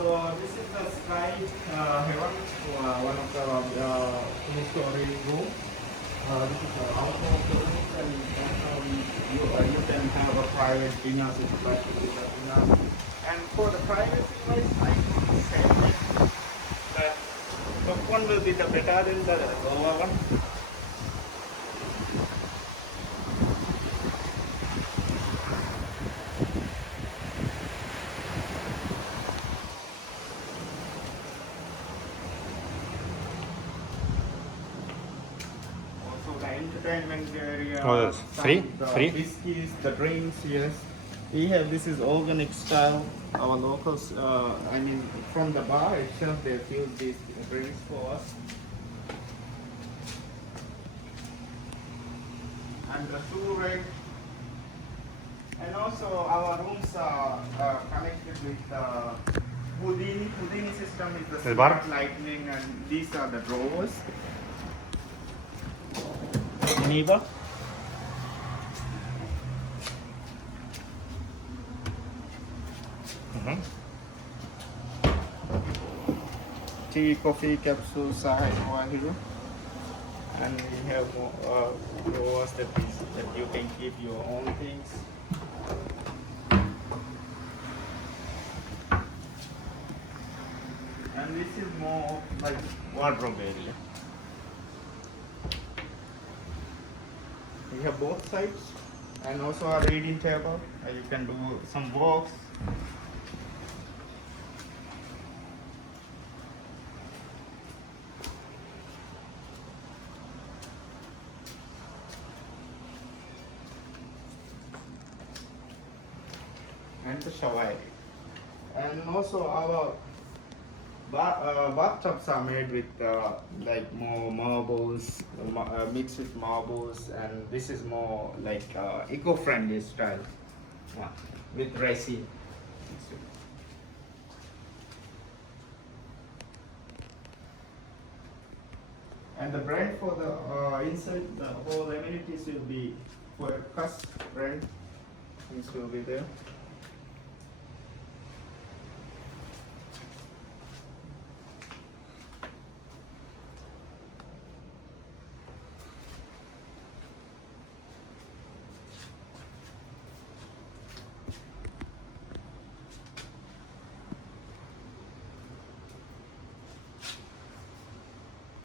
So this is the sky heaven, one of the two-story room. This is the outdoor of the room, and you can have a private dinner if you like to do the dinner. And for the privacy wise, I could say that top one will be the better than the lower one. Also the entertainment area. Oh, that's free? The Free? whiskies, the drinks, yes. We have, this is organic style. Our locals, I mean, from the bar itself, they fill these drinks for us. And the shoe rack. And also our rooms are connected with the Houdini system is the bar? smart lighting, and these are the drawers. Neighbor. Tea, coffee capsules are over here. And we have drawers that you can keep your own things. And this is more like wardrobe area. We have both sides, and also a reading table. You can do some walks. And the shower area. And also our bathtubs are made with like more marbles, mixed with marbles, and this is more like eco-friendly style with resin. And the brand for the inside, the whole amenities will be for custom brand. Things will be there.